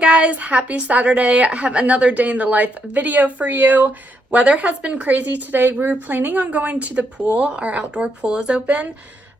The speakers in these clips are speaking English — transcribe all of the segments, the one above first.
guys, happy Saturday. I have another day in the life video for you. Weather has been crazy today. We were planning on going to the pool. Our outdoor pool is open,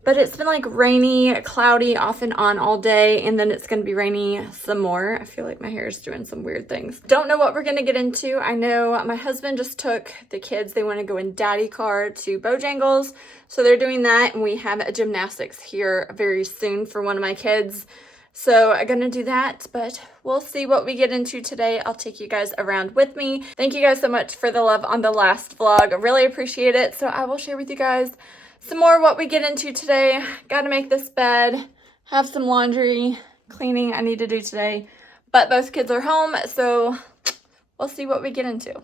but it's been like rainy, cloudy, off and on all day, and then it's gonna be rainy some more. I feel like my hair is doing some weird things. Don't know what we're gonna get into. I know my husband just took the kids. They wanna go in daddy car to Bojangles, so they're doing that, and we have a gymnastics here very soon for one of my kids. So I'm gonna do that, but we'll see what we get into today. I'll take you guys around with me. Thank you guys so much for the love on the last vlog. I really appreciate it. So I will share with you guys some more what we get into today. Gotta make this bed, have some laundry, cleaning I need to do today. But both kids are home, so we'll see what we get into.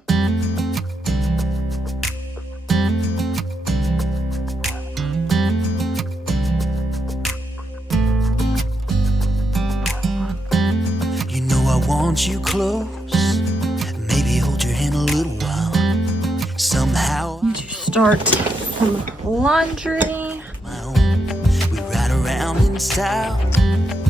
Want you close, maybe hold your hand a little while. Somehow to start some laundry. My own, we ride around in style.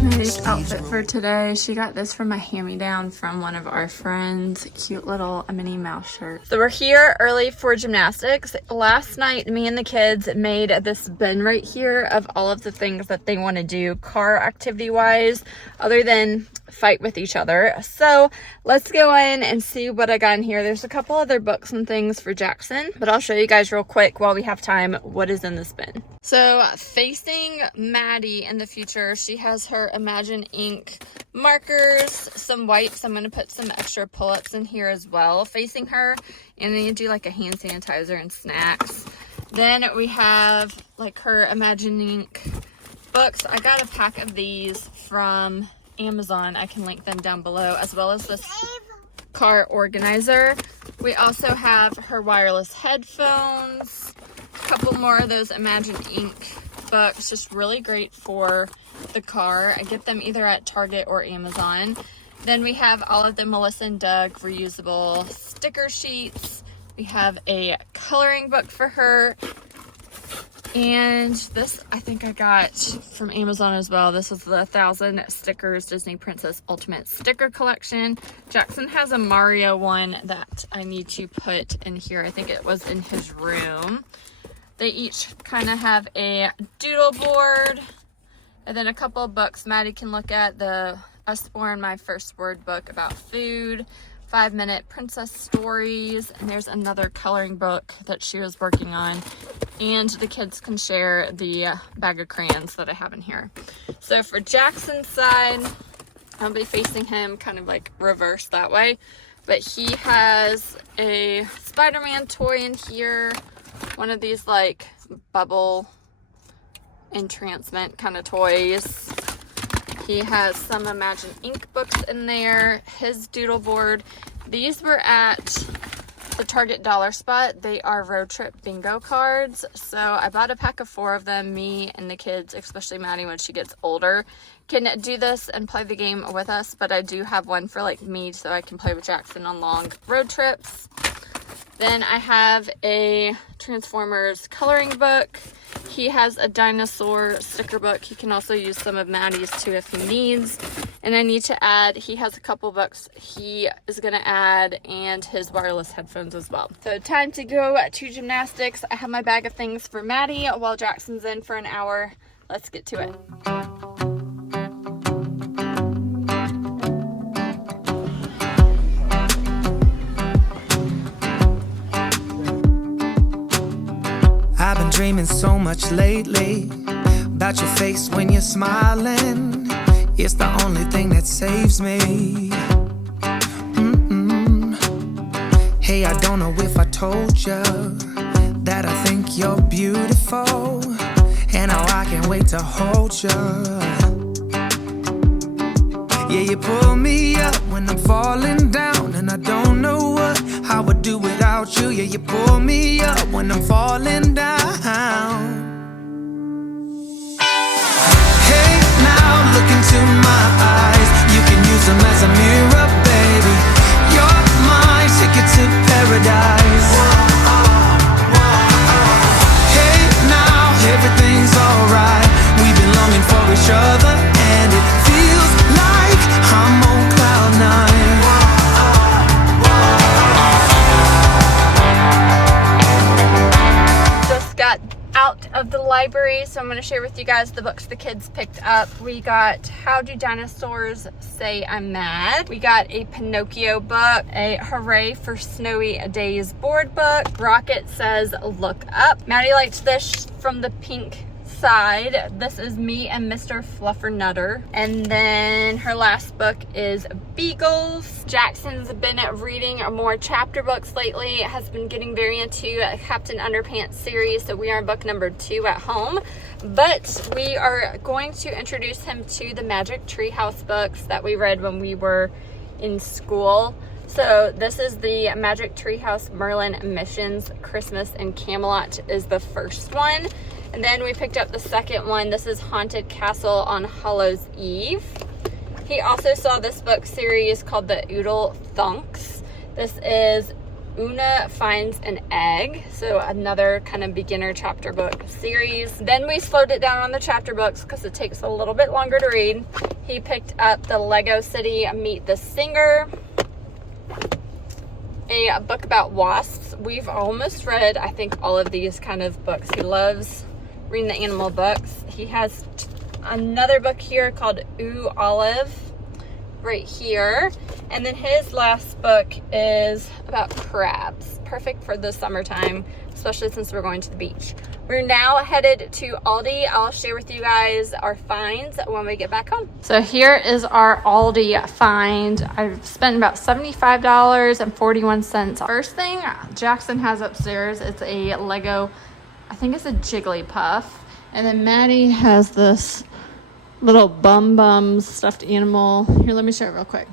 Nice outfit for today. She got this from a hand-me-down from one of our friends. Cute little Minnie Mouse shirt. So we're here early for gymnastics. Last night, me and the kids made this bin right here of all of the things that they want to do car activity-wise, other than fight with each other. So let's go in and see what I got in here. There's a couple other books and things for Jackson, but I'll show you guys real quick while we have time what is in this bin. So facing Maddie in the future, she has her Imagine ink markers, some wipes. I'm going to put some extra pull-ups in here as well facing her, and then you do like a hand sanitizer and snacks. Then we have like her Imagine ink books. I got a pack of these from Amazon. I can link them down below, as well as this car organizer. We also have her wireless headphones, a couple more of those Imagine ink books, just really great for the car. I get them either at Target or Amazon. Then we have all of the Melissa and Doug reusable sticker sheets. We have a coloring book for her. And this I think I got from Amazon as well. This is the 1000 Stickers Disney Princess Ultimate Sticker Collection. Jackson has a Mario one that I need to put in here. I think it was in his room. They each kind of have a doodle board, and then a couple of books Maddie can look at. The Usborne, My First Word book about food, 5-minute princess stories, and there's another coloring book that she was working on, and the kids can share the bag of crayons that I have in here. So for Jackson's side, I'll be facing him kind of like reverse that way, but he has a Spider-Man toy in here, one of these like bubble entrancement kind of toys. He has some Imagine ink books in there, his doodle board. These were at the Target dollar spot. They are road trip bingo cards. So I bought a pack of 4 of them. Me and the kids, especially Maddie when she gets older, can do this and play the game with us. But I do have one for like me, so I can play with Jackson on long road trips. Then I have a Transformers coloring book. He has a dinosaur sticker book. He can also use some of Maddie's too if he needs. And I need to add, he has a couple books he is going to add, and his wireless headphones as well. So time to go to gymnastics. I have my bag of things for Maddie while Jackson's in for an hour. Let's get to it. I've been dreaming so much lately about your face when you're smiling. It's the only thing that saves me. Hey, I don't know if I told you that I think you're beautiful, and how I can't wait to hold you. Yeah, you pull me up when I'm falling down, and I don't know what I would do without you. Yeah, you pull me up when I'm falling down. Hey, now look into my eyes. You can use them as a mirror, baby. You're my ticket to paradise. Hey, now everything's alright. We've been longing for each other, and it feels like I'm on cloud 9. library, so I'm going to share with you guys the books the kids picked up. We got How Do Dinosaurs Say I'm Mad? We got a Pinocchio book, a Hooray for Snowy Days board book. Rocket Says Look Up. Maddie liked this from the pink side. This is Me and Mr. Fluffernutter. And then her last book is Beagles. Jackson's been reading more chapter books lately, has been getting very into Captain Underpants series, so we are book number 2 at home. But we are going to introduce him to the Magic Treehouse books that we read when we were in school. So this is the Magic Treehouse Merlin Missions Christmas in Camelot is the first one. And then we picked up the second one. This is Haunted Castle on Hallows Eve. He also saw this book series called the Oodle Thunks. This is Una Finds an Egg, so another kind of beginner chapter book series. Then we slowed it down on the chapter books because it takes a little bit longer to read. He picked up the Lego City Meet the Singer, a book about wasps. We've almost read, I think, all of these kind of books. He loves reading the animal books. He has another book here called Ooh Olive right here. And then his last book is about crabs. Perfect for the summertime, especially since we're going to the beach. We're now headed to Aldi. I'll share with you guys our finds when we get back home. So here is our Aldi find. I've spent about $75.41. First thing Jackson has upstairs, it's a Lego, I think it's a Jigglypuff. And then Maddie has this little Bum stuffed animal. Here, let me show it real quick.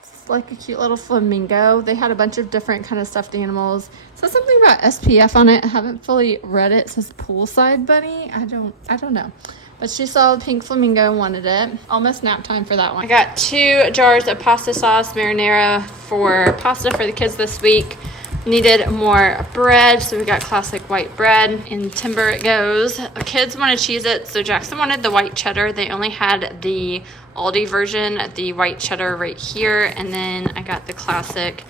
It's like a cute little flamingo. They had a bunch of different kind of stuffed animals. It says something about SPF on it. I haven't fully read it. It says poolside bunny. I don't know. But she saw the pink flamingo and wanted it. Almost nap time for that one. I got 2 jars of pasta sauce marinara for pasta for the kids this week. Needed more bread, so we got classic white bread. In timber it goes. The kids wanted Cheez-Its, so Jackson wanted the white cheddar. They only had the Aldi version, the white cheddar right here, and then I got the classic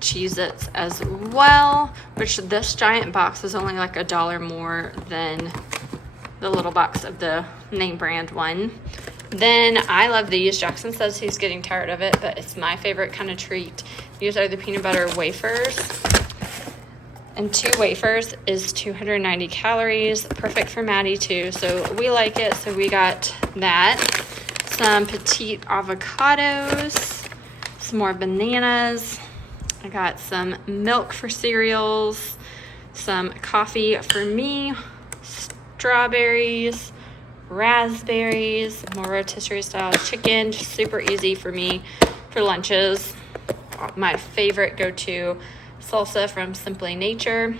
Cheez-Its as well, which this giant box is only like $1 more than the little box of the name brand one. Then I love these. Jackson says he's getting tired of it, but it's my favorite kind of treat. These are the peanut butter wafers. And 2 wafers is 290 calories. Perfect for Maddie too. So we like it. So we got that. Some petite avocados. Some more bananas. I got some milk for cereals. Some coffee for me. Strawberries. Raspberries. More rotisserie style chicken. Just super easy for me for lunches. My favorite go-to salsa from Simply Nature.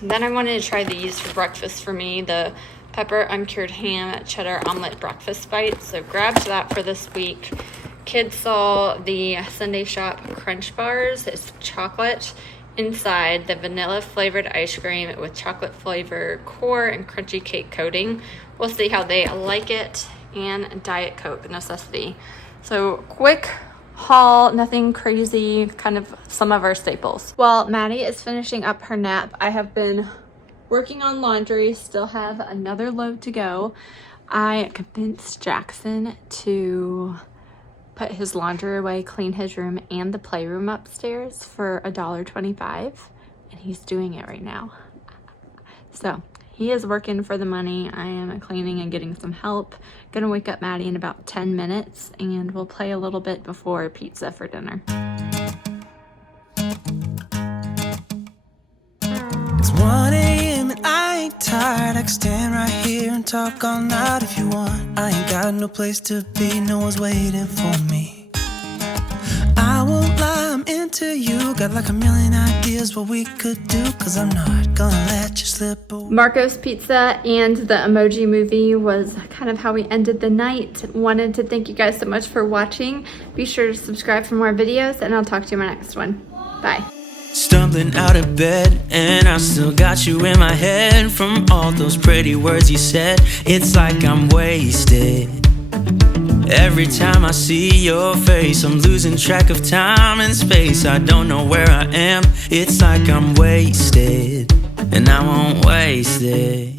And then I wanted to try these for breakfast for me, the pepper uncured ham cheddar omelet breakfast bites. So grabbed that for this week. Kids saw the Sunday Shop Crunch Bars. It's chocolate inside, the vanilla flavored ice cream with chocolate flavor core and crunchy cake coating. We'll see how they like it. And Diet Coke necessity. So quick haul, nothing crazy, kind of some of our staples. While Maddie is finishing up her nap, I have been working on laundry, still have another load to go. I convinced Jackson to put his laundry away, clean his room and the playroom upstairs for $1.25, and he's doing it right now. So he is working for the money. I am cleaning and getting some help. Gonna wake up Maddie in about 10 minutes and we'll play a little bit before pizza for dinner. It's 1 a.m. and I ain't tired. I can stand right here and talk all night if you want. I ain't got no place to be, no one's waiting for me. I won't lie, I'm into you. Got like a million ideas what we could do, cause I'm not gonna let you slip away. Marco's Pizza and the Emoji Movie was kind of how we ended the night. Wanted to thank you guys so much for watching. Be sure to subscribe for more videos, and I'll talk to you in my next one. Bye. Stumbling out of bed, and I still got you in my head. From all those pretty words you said, it's like I'm wasted. Every time I see your face, I'm losing track of time and space. I don't know where I am, it's like I'm wasted, and I won't waste it.